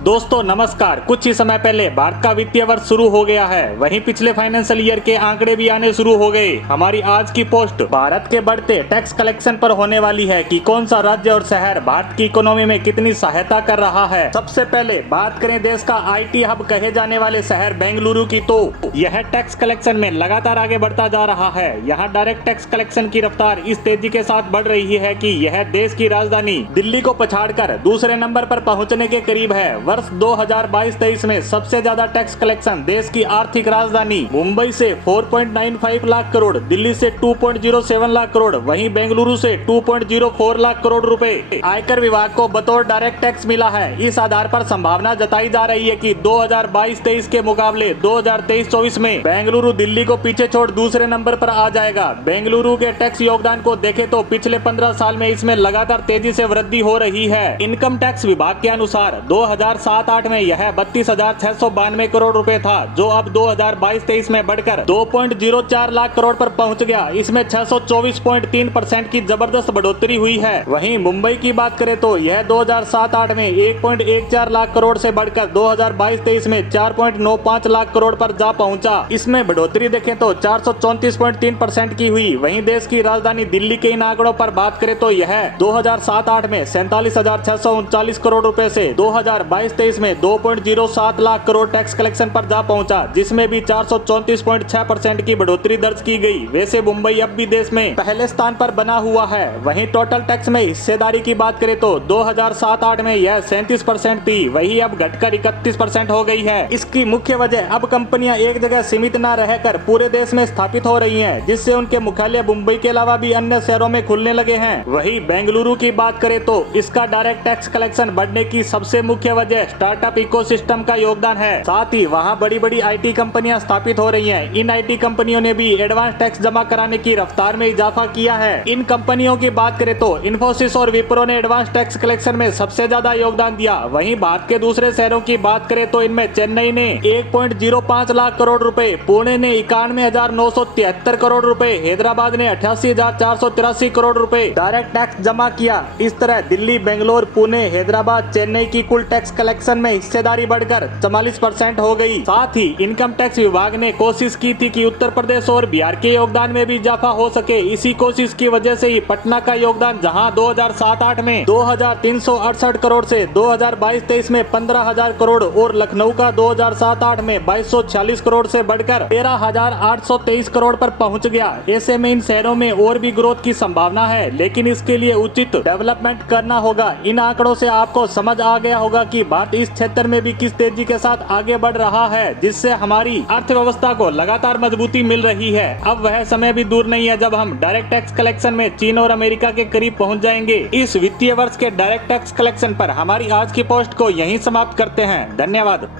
दोस्तों नमस्कार। कुछ ही समय पहले भारत का वित्तीय वर्ष शुरू हो गया है, वहीं पिछले फाइनेंशियल ईयर के आंकड़े भी आने शुरू हो गए। हमारी आज की पोस्ट भारत के बढ़ते टैक्स कलेक्शन पर होने वाली है कि कौन सा राज्य और शहर भारत की इकोनॉमी में कितनी सहायता कर रहा है। सबसे पहले बात करें देश का IT हब कहे जाने वाले शहर बेंगलुरु की, तो यह टैक्स कलेक्शन में लगातार आगे बढ़ता जा रहा है। यहाँ डायरेक्ट टैक्स कलेक्शन की रफ्तार इस तेजी के साथ बढ़ रही है कि यह देश की राजधानी दिल्ली को पछाड़कर दूसरे नंबर पर पहुंचने के करीब है। वर्ष 2022-23 में सबसे ज्यादा टैक्स कलेक्शन देश की आर्थिक राजधानी मुंबई से 4.95 लाख करोड़, दिल्ली से 2.07 लाख करोड़, वहीं बेंगलुरु से 2.04 लाख करोड़ रुपए आयकर विभाग को बतौर डायरेक्ट टैक्स मिला है। इस आधार पर संभावना जताई जा रही है कि 2022-23 के मुकाबले 2023-24 में बेंगलुरु दिल्ली को पीछे छोड़ दूसरे नंबर पर आ जाएगा। बेंगलुरु के टैक्स योगदान को देखें तो पिछले 15 साल में इसमें लगातार तेजी से वृद्धि हो रही है। इनकम टैक्स विभाग के अनुसार 2007-08 में यह 32,692 करोड़ रुपए था, जो अब 2022-23 में बढ़कर 2.04 लाख करोड़ पर पहुंच गया। इसमें 624.3% की जबरदस्त बढ़ोतरी हुई है। वहीं मुंबई की बात करें तो यह 2007-08 में 1.14 लाख करोड़ से बढ़कर 2022-23 में 4.95 लाख करोड़ पर जा पहुंचा। इसमें बढ़ोतरी देखें तो 434.3% की हुई। वहीं देश की राजधानी दिल्ली के इन आंकड़ों पर बात करें तो यह 2007-08 में 47,639 करोड़ रुपए से 2022-23 में 2.07 लाख करोड़ टैक्स कलेक्शन पर जा पहुंचा, जिसमें भी 434.6% की बढ़ोतरी दर्ज की गई। वैसे मुंबई अब भी देश में पहले स्थान पर बना हुआ है। वहीं टोटल टैक्स में हिस्सेदारी की बात करें तो 2007-08 में यह 37% थी, वही अब घटकर 31% हो गई है। इसकी मुख्य वजह अब कंपनियां एक जगह सीमित न रहकर पूरे देश में स्थापित हो रही हैं, जिससे उनके मुख्यालय मुंबई के अलावा भी अन्य शहरों में खुलने लगे हैं। वहीं बेंगलुरु की बात करें तो इसका डायरेक्ट टैक्स कलेक्शन बढ़ने की सबसे मुख्य वजह स्टार्टअप इकोसिस्टम का योगदान है। साथ ही वहां बड़ी बड़ी IT कंपनियां स्थापित हो रही हैं। इन IT कंपनियों ने भी एडवांस टैक्स जमा कराने की रफ्तार में इजाफा किया है। इन कंपनियों की बात करें तो इन्फोसिस और विप्रो ने एडवांस टैक्स कलेक्शन में सबसे ज्यादा योगदान दिया। वहीं भारत के दूसरे शहरों की बात करें तो इनमें चेन्नई ने 1.05 लाख करोड़ रुपए, पुणे ने 91,973 करोड़ रुपए, हैदराबाद ने 88,483 करोड़ रुपए डायरेक्ट टैक्स जमा किया। इस तरह दिल्ली, बेंगलोर, पुणे, हैदराबाद, चेन्नई की कुल टैक्स कलेक्शन में हिस्सेदारी बढ़कर 44% हो गई। साथ ही इनकम टैक्स विभाग ने कोशिश की थी कि उत्तर प्रदेश और बिहार के योगदान में भी इजाफा हो सके। इसी कोशिश की वजह से ही पटना का योगदान जहां 2007-08 में 2,368 करोड़ से 2022-23 में 15,000 करोड़ और लखनऊ का 2007-08 में 2,246 करोड़ से बढ़कर 13,823 करोड़ पर पहुंच गया। ऐसे में इन शहरों में और भी ग्रोथ की संभावना है, लेकिन इसके लिए उचित डेवलपमेंट करना होगा। इन आंकड़ों से आपको समझ आ गया होगा कि भारत इस क्षेत्र में भी किस तेजी के साथ आगे बढ़ रहा है, जिससे हमारी अर्थव्यवस्था को लगातार मजबूती मिल रही है। अब वह समय भी दूर नहीं है जब हम डायरेक्ट टैक्स कलेक्शन में चीन और अमेरिका के करीब पहुंच जाएंगे। इस वित्तीय वर्ष के डायरेक्ट टैक्स कलेक्शन पर हमारी आज की पोस्ट को यहीं समाप्त करते हैं। धन्यवाद।